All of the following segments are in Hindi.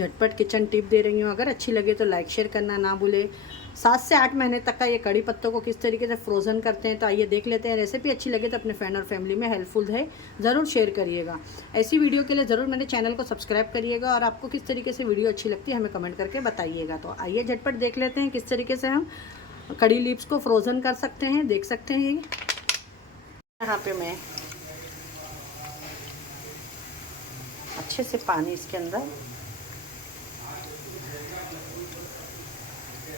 झटपट किचन टिप दे रही हूँ। अगर अच्छी लगे तो लाइक शेयर करना ना भूले। 7 से 8 महीने तक का ये कड़ी पत्तों को किस तरीके से फ्रोज़न करते हैं, तो आइए देख लेते हैं। रेसिपी अच्छी लगे तो अपने फ्रेंड और फैमिली में हेल्पफुल है, ज़रूर शेयर करिएगा। ऐसी वीडियो के लिए ज़रूर मेरे चैनल को सब्सक्राइब करिएगा और आपको किस तरीके से वीडियो अच्छी लगती है हमें कमेंट करके बताइएगा। तो आइए झटपट देख लेते हैं किस तरीके से हम कड़ी लीव्स को फ्रोज़न कर सकते हैं। देख सकते हैं यहाँ पे मैं अच्छे से पानी इसके अंदर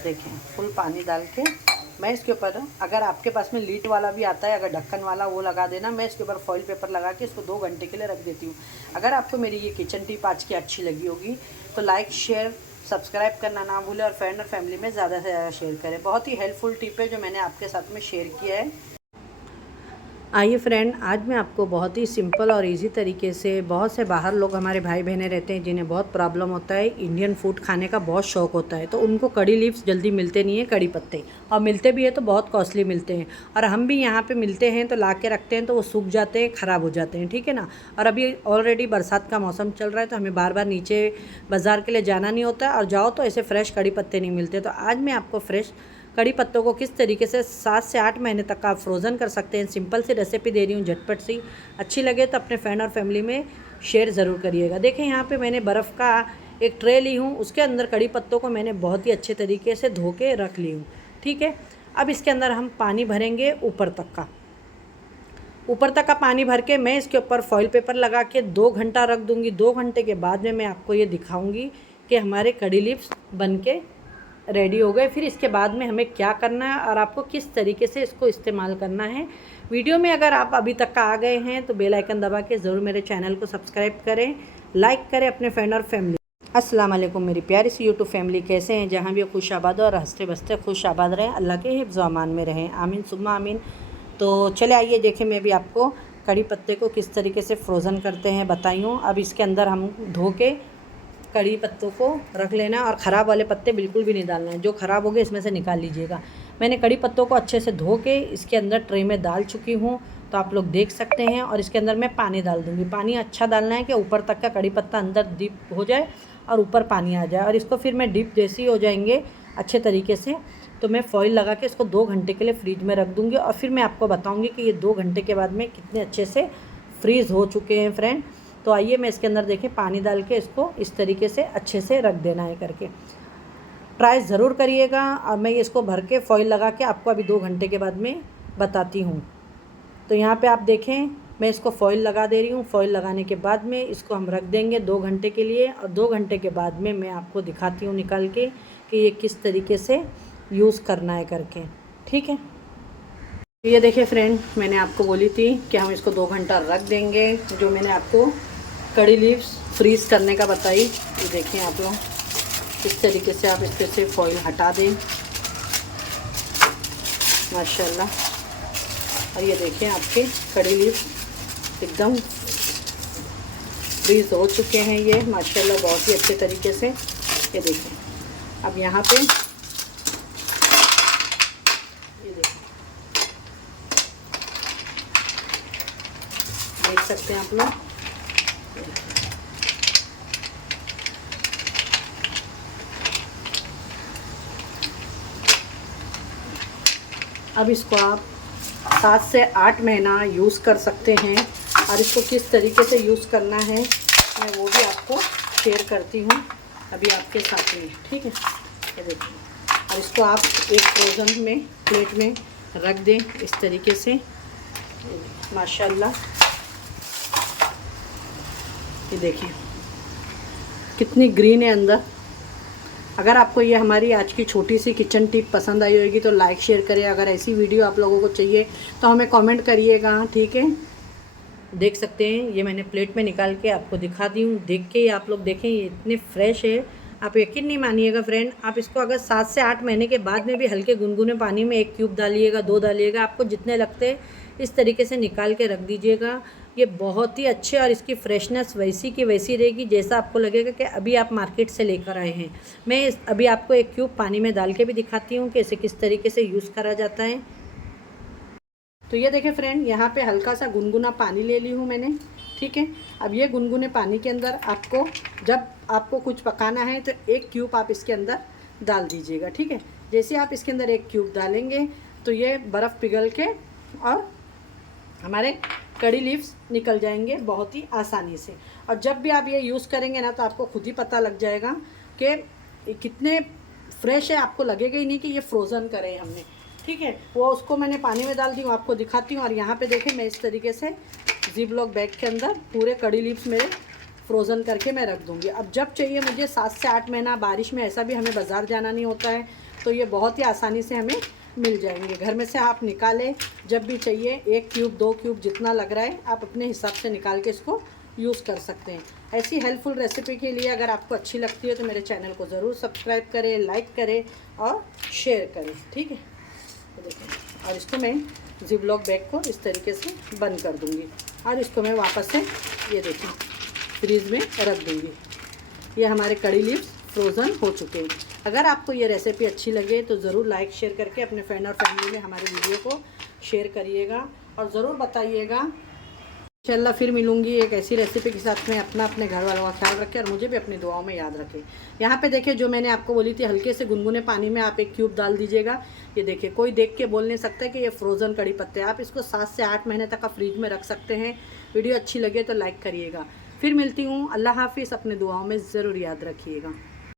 देखें, फुल पानी डाल के मैं इसके ऊपर, अगर आपके पास में लीड वाला भी आता है, अगर ढक्कन वाला, वो लगा देना। मैं इसके ऊपर फॉइल पेपर लगा के इसको 2 घंटे के लिए रख देती हूँ। अगर आपको मेरी ये किचन टिप आज की अच्छी लगी होगी तो लाइक शेयर सब्सक्राइब करना ना भूलें और फ्रेंड और फैमिली में ज़्यादा से ज़्यादा शेयर करें। बहुत ही हेल्पफुल टिप है जो मैंने आपके साथ में शेयर किया है। आइए फ्रेंड, आज मैं आपको बहुत ही सिंपल और इजी तरीके से, बहुत से बाहर लोग हमारे भाई बहनें रहते हैं जिन्हें बहुत प्रॉब्लम होता है, इंडियन फूड खाने का बहुत शौक होता है, तो उनको कड़ी लीव्स जल्दी मिलते नहीं है, कड़ी पत्ते, और मिलते भी है तो बहुत कॉस्टली मिलते हैं। और हम भी यहाँ पे मिलते हैं तो ला के रखते हैं तो वो सूख जाते हैं, ख़राब हो जाते हैं, ठीक है ना। और अभी ऑलरेडी बरसात का मौसम चल रहा है तो हमें बार बार नीचे बाज़ार के लिए जाना नहीं होता है, और जाओ तो ऐसे फ्रेश कड़ी पत्ते नहीं मिलते। तो आज मैं आपको फ्रेश कड़ी पत्तों को किस तरीके से 7 से 8 महीने तक आप फ्रोज़न कर सकते हैं, सिंपल सी रेसिपी दे रही हूँ, झटपट सी। अच्छी लगे तो अपने फ्रेंड और फैमिली में शेयर ज़रूर करिएगा। देखें यहाँ पे मैंने बर्फ़ का एक ट्रे ली हूँ, उसके अंदर कड़ी पत्तों को मैंने बहुत ही अच्छे तरीके से धो के रख ली हूँ, ठीक है। अब इसके अंदर हम पानी भरेंगे ऊपर तक का पानी भर के मैं इसके ऊपर फॉइल पेपर लगा के 2 घंटा रख दूँगी। 2 घंटे के बाद में मैं आपको ये दिखाऊँगी कि हमारे कड़ी लीव्स बन के रेडी हो गए। फिर इसके बाद में हमें क्या करना है और आपको किस तरीके से इसको इस्तेमाल करना है। वीडियो में अगर आप अभी तक का आ गए हैं तो बेल आइकन दबा के ज़रूर मेरे चैनल को सब्सक्राइब करें, लाइक करें अपने फ्रेंड और फैमिली। अस्सलाम वालेकुम मेरी प्यारी सी यूट्यूब फैमिली, कैसे हैं? जहाँ भी खुश आबाद और हंसते बसते खुश आबाद रहें, अल्लाह के हिफ्ज़ व अमान में रहें, आमीन सुम्मा आमीन। तो चले आइए देखें, मैं भी आपको कड़ी पत्ते को किस तरीके से फ्रोज़न करते हैं बताई हूँ। अब इसके अंदर हम धो के कड़ी पत्तों को रख लेना है और ख़राब वाले पत्ते बिल्कुल भी नहीं डालना है, जो ख़राब हो गए इसमें से निकाल लीजिएगा। मैंने कड़ी पत्तों को अच्छे से धो के इसके अंदर ट्रे में डाल चुकी हूँ, तो आप लोग देख सकते हैं। और इसके अंदर मैं पानी डाल दूँगी। पानी अच्छा डालना है कि ऊपर तक का कड़ी पत्ता अंदर डीप हो जाए और ऊपर पानी आ जाए। और इसको फिर मैं डीप जैसे ही हो जाएंगे अच्छे तरीके से, तो मैं फ़ॉइल लगा के इसको 2 घंटे के लिए फ्रीज में रख दूँगी। और फिर मैं आपको बताऊँगी कि ये 2 घंटे के बाद में कितने अच्छे से फ्रीज़ हो चुके हैं फ्रेंड। तो आइए मैं इसके अंदर देखें पानी डाल के इसको इस तरीके से अच्छे से रख देना है करके। ट्राई ज़रूर करिएगा। और मैं इसको भर के फॉइल लगा के आपको अभी 2 घंटे के बाद में बताती हूँ। तो यहाँ पे आप देखें मैं इसको फॉइल लगा दे रही हूँ। फॉइल लगाने के बाद में इसको हम रख देंगे 2 घंटे के लिए, और 2 घंटे के बाद में मैं आपको दिखाती हूँ निकाल के कि ये किस तरीके से यूज़ करना है करके, ठीक है। ये देखिए फ्रेंड, मैंने आपको बोली थी कि हम इसको 2 घंटा रख देंगे, जो मैंने आपको कड़ी लीव्स फ्रीज़ करने का बताई। ये देखिए आप लोग इस तरीके से आप इसके से फॉइल हटा दें, माशाल्लाह। और ये देखिए आपके कड़ी लीव्स एकदम फ्रीज़ हो चुके हैं ये, माशाल्लाह, बहुत ही अच्छे तरीके से। ये देखिए अब यहाँ पे ये देखिए, देख सकते हैं आप लोग। अब इसको आप 7 से 8 महीना यूज़ कर सकते हैं। और इसको किस तरीके से यूज़ करना है मैं वो भी आपको शेयर करती हूँ अभी आपके साथ में, ठीक है। ये देखिए, और इसको आप एक फ्रोज़न में प्लेट में रख दें इस तरीके से, माशाल्लाह। ये देखिए कितनी ग्रीन है अंदर। अगर आपको ये हमारी आज की छोटी सी किचन टिप पसंद आई होगी तो लाइक शेयर करें। अगर ऐसी वीडियो आप लोगों को चाहिए तो हमें कमेंट करिएगा, ठीक है। देख सकते हैं ये मैंने प्लेट में निकाल के आपको दिखा दी हूँ। देख के आप लोग देखें ये इतने फ्रेश है, आप यकीन नहीं मानिएगा फ्रेंड। आप इसको अगर 7 से 8 महीने के बाद में भी हल्के गुनगुने पानी में 1 क्यूब डालिएगा, 2 डालिएगा, आपको जितने लगते हैं इस तरीके से निकाल के रख दीजिएगा। ये बहुत ही अच्छे, और इसकी फ्रेशनेस वैसी की वैसी रहेगी जैसा आपको लगेगा कि अभी आप मार्केट से लेकर आए हैं। मैं अभी आपको 1 क्यूब पानी में डाल के भी दिखाती हूँ कि इसे किस तरीके से यूज़ करा जाता है। तो ये देखें फ्रेंड, यहाँ पे हल्का सा गुनगुना पानी ले ली हूँ मैंने, ठीक है। अब ये गुनगुने पानी के अंदर आपको, जब आपको कुछ पकाना है तो 1 क्यूब आप इसके अंदर डाल दीजिएगा, ठीक है। जैसे आप इसके अंदर 1 क्यूब डालेंगे तो ये बर्फ़ पिघल के और हमारे कड़ी लीव्स निकल जाएंगे बहुत ही आसानी से। और जब भी आप ये यूज़ करेंगे ना तो आपको खुद ही पता लग जाएगा कि कितने फ्रेश है, आपको लगेगा ही नहीं कि ये फ्रोज़न करे हमने, ठीक है। वो उसको मैंने पानी में डाल दी हूँ, आपको दिखाती हूँ। और यहाँ पे देखें मैं इस तरीके से जिप लॉक बैग के अंदर पूरे कड़ी लीव्स मेरे फ्रोज़न करके मैं रख दूँगी। अब जब चाहिए मुझे 7 से 8 महीना, बारिश में ऐसा भी हमें बाज़ार जाना नहीं होता है, तो ये बहुत ही आसानी से हमें मिल जाएंगे। घर में से आप निकालें, जब भी चाहिए 1 क्यूब 2 क्यूब जितना लग रहा है आप अपने हिसाब से निकाल के इसको यूज़ कर सकते हैं। ऐसी हेल्पफुल रेसिपी के लिए अगर आपको अच्छी लगती है तो मेरे चैनल को ज़रूर सब्सक्राइब करें, लाइक करें और शेयर करें, ठीक है। तो देखें, और इसको मैं जिप लॉक बैग को इस तरीके से बंद कर दूँगी और इसको मैं वापस से ये देखें फ्रीज में रख दूँगी। ये हमारे कड़ी लीव्स फ्रोज़न हो चुके हैं। अगर आपको ये रेसिपी अच्छी लगे तो ज़रूर लाइक शेयर करके अपने फ्रेंड और फैमिली में हमारे वीडियो को शेयर करिएगा और ज़रूर बताइएगा। इंशाल्लाह फिर मिलूंगी एक ऐसी रेसिपी के साथ में। अपने घर वालों का ख्याल रखें और मुझे भी अपनी दुआओं में याद रखें। यहाँ पे देखिए, जो मैंने आपको बोली थी, हल्के से गुनगुने पानी में आप 1 क्यूब डाल दीजिएगा। ये देखिए, कोई देख के बोल नहीं सकता कि ये फ्रोज़न कड़ी पत्ते। आप इसको 7 से 8 महीने तक आप फ्रिज में रख सकते हैं। वीडियो अच्छी लगे तो लाइक करिएगा। फिर मिलती हूँ। अल्लाह हाफिज़। अपने दुआओं में ज़रूर याद रखिएगा।